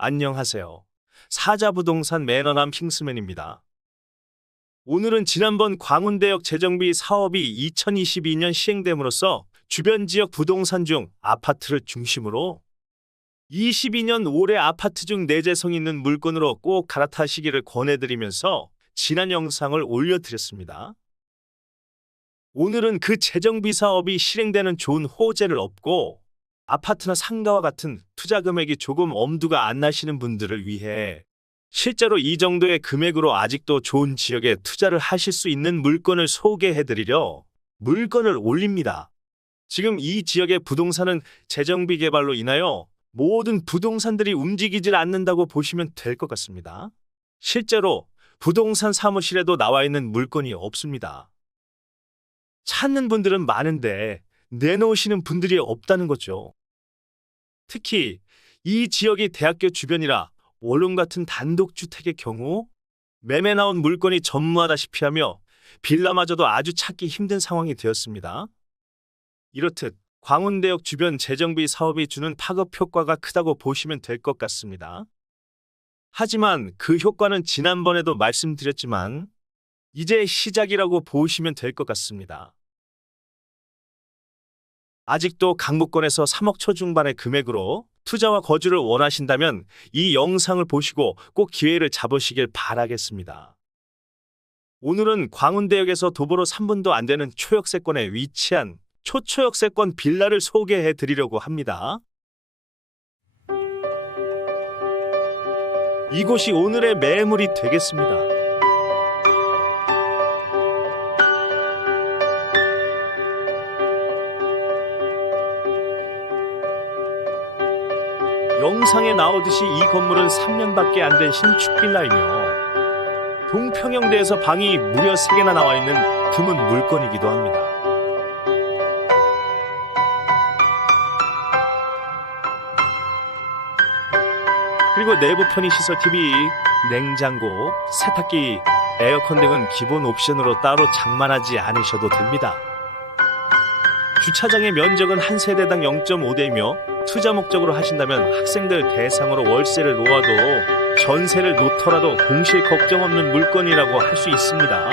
안녕하세요. 사자부동산 매너남 킹스맨입니다. 오늘은 지난번 광운대역 재정비 사업이 2022년 시행됨으로써 주변 지역 부동산 중 아파트를 중심으로 22년 올해 아파트 중 내재성 있는 물건으로 꼭 갈아타시기를 권해드리면서 지난 영상을 올려드렸습니다. 오늘은 그 재정비 사업이 실행되는 좋은 호재를 얻고 아파트나 상가와 같은 투자 금액이 조금 엄두가 안 나시는 분들을 위해 실제로 이 정도의 금액으로 아직도 좋은 지역에 투자를 하실 수 있는 물건을 소개해드리려 물건을 올립니다. 지금 이 지역의 부동산은 재정비 개발로 인하여 모든 부동산들이 움직이질 않는다고 보시면 될 것 같습니다. 실제로 부동산 사무실에도 나와 있는 물건이 없습니다. 찾는 분들은 많은데 내놓으시는 분들이 없다는 거죠. 특히 이 지역이 대학교 주변이라 원룸 같은 단독주택의 경우 매매 나온 물건이 전무하다시피 하며 빌라마저도 아주 찾기 힘든 상황이 되었습니다. 이렇듯 광운대역 주변 재정비 사업이 주는 파급 효과가 크다고 보시면 될 것 같습니다. 하지만 그 효과는 지난번에도 말씀드렸지만 이제 시작이라고 보시면 될 것 같습니다. 아직도 강북권에서 3억 초중반의 금액으로 투자와 거주를 원하신다면 이 영상을 보시고 꼭 기회를 잡으시길 바라겠습니다. 오늘은 광운대역에서 도보로 3분도 안 되는 초역세권에 위치한 초초역세권 빌라를 소개해 드리려고 합니다. 이곳이 오늘의 매물이 되겠습니다. 영상에 나오듯이 이 건물은 3년밖에 안 된 신축 빌라이며 동평형대에서 방이 무려 3개나 나와 있는 드문 물건이기도 합니다. 그리고 내부 편의시설 TV, 냉장고, 세탁기, 에어컨 등은 기본 옵션으로 따로 장만하지 않으셔도 됩니다. 주차장의 면적은 한 세대당 0.5대이며 투자 목적으로 하신다면 학생들 대상으로 월세를 놓아도 전세를 놓더라도 공실 걱정 없는 물건이라고 할 수 있습니다.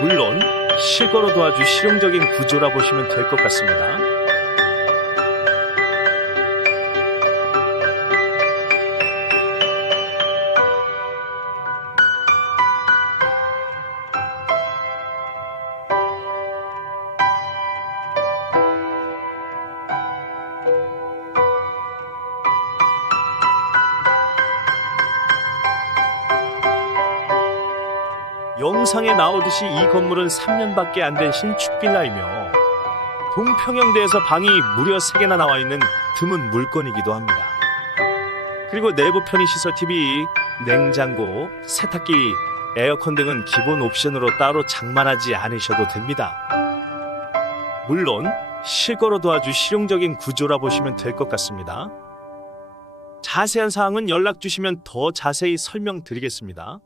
물론 실거로도 아주 실용적인 구조라 보시면 될 것 같습니다. 영상에 나오듯이 이 건물은 3년밖에 안 된 신축 빌라이며 동평형대에서 방이 무려 3개나 나와 있는 드문 물건이기도 합니다. 그리고 내부 편의시설 TV, 냉장고, 세탁기, 에어컨 등은 기본 옵션으로 따로 장만하지 않으셔도 됩니다. 물론 실거로도 아주 실용적인 구조라 보시면 될 것 같습니다. 자세한 사항은 연락 주시면 더 자세히 설명드리겠습니다.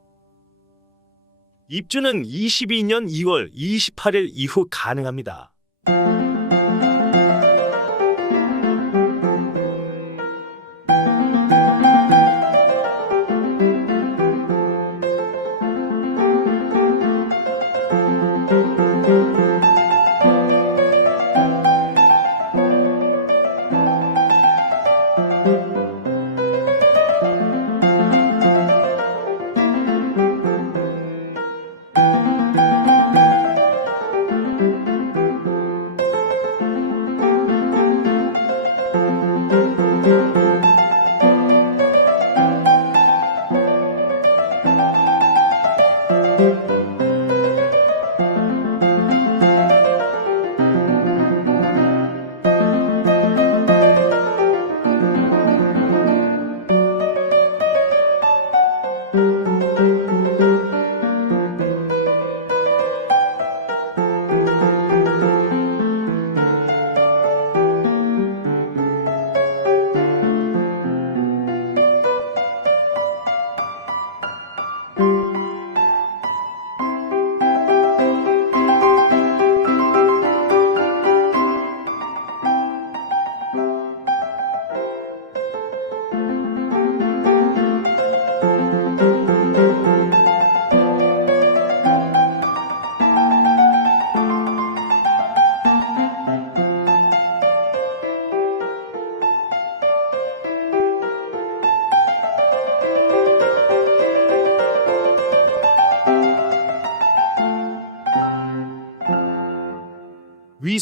입주는 22년 2월 28일 이후 가능합니다.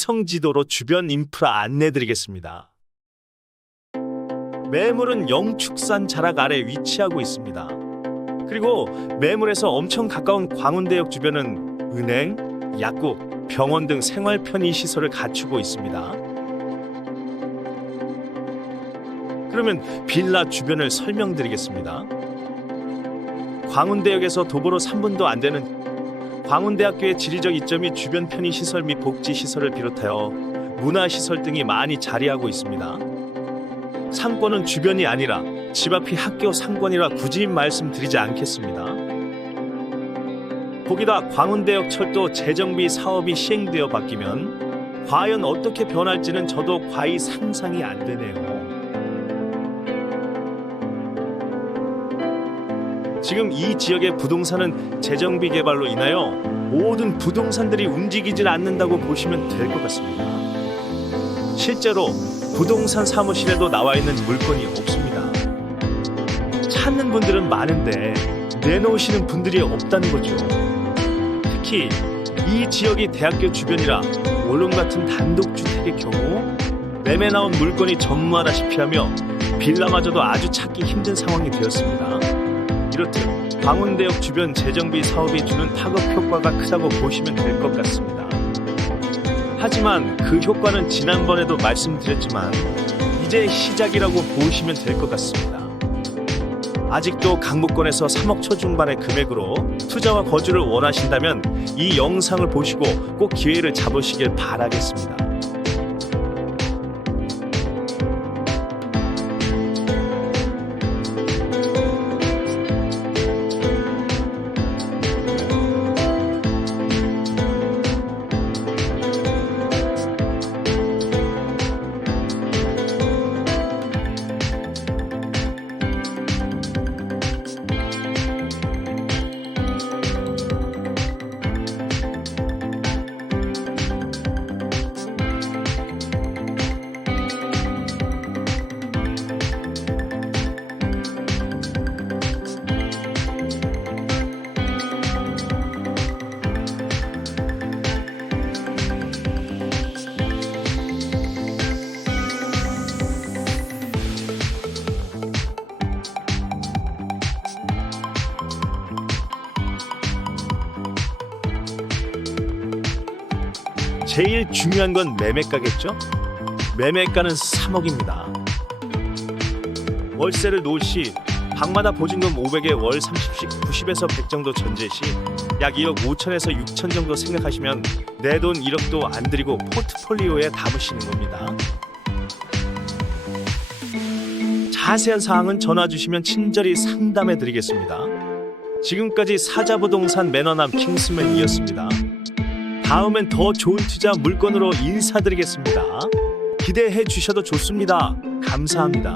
위성 지도로 주변 인프라 안내드리겠습니다. 매물은 영축산 자락 아래 위치하고 있습니다. 그리고 매물에서 엄청 가까운 광운대역 주변은 은행, 약국, 병원 등 생활 편의 시설을 갖추고 있습니다. 그러면 빌라 주변을 설명드리겠습니다. 광운대역에서 도보로 3분도 안 되는 광운대학교의 지리적 이점이 주변 편의 시설 및 복지 시설을 비롯하여 문화 시설 등이 많이 자리하고 있습니다. 상권은 주변이 아니라 집 앞이 학교 상권이라 굳이 말씀드리지 않겠습니다. 거기다 광운대역 철도 재정비 사업이 시행되어 바뀌면 과연 어떻게 변할지는 저도 과히 상상이 안 되네요. 지금 이 지역의 부동산은 재정비 개발로 인하여 모든 부동산들이 움직이질 않는다고 보시면 될 것 같습니다. 실제로 부동산 사무실에도 나와 있는 물건이 없습니다. 찾는 분들은 많은데 내놓으시는 분들이 없다는 거죠. 특히 이 지역이 대학교 주변이라 원룸 같은 단독주택의 경우 매매 나온 물건이 전무하다시피 하며 빌라마저도 아주 찾기 힘든 상황이 되었습니다. 이렇듯 광운대역 주변 재정비 사업이 주는 파급 효과가 크다고 보시면 될 것 같습니다. 하지만 그 효과는 지난번에도 말씀드렸지만 이제 시작이라고 보시면 될 것 같습니다. 아직도 강북권에서 3억 초중반의 금액으로 투자와 거주를 원하신다면 이 영상을 보시고 꼭 기회를 잡으시길 바라겠습니다. 제일 중요한 건 매매가겠죠? 매매가는 3억입니다. 월세를 놓을 시 방마다 보증금 500에 월 30씩 90에서 100 정도 전제 시약 2억 5천에서 6천 정도 생각하시면 내 돈 1억도 안 들이고 포트폴리오에 담으시는 겁니다. 자세한 사항은 전화 주시면 친절히 상담해 드리겠습니다. 지금까지 사자부동산 매너남 킹스맨이었습니다. 다음엔 더 좋은 투자 물건으로 인사드리겠습니다. 기대해 주셔도 좋습니다. 감사합니다.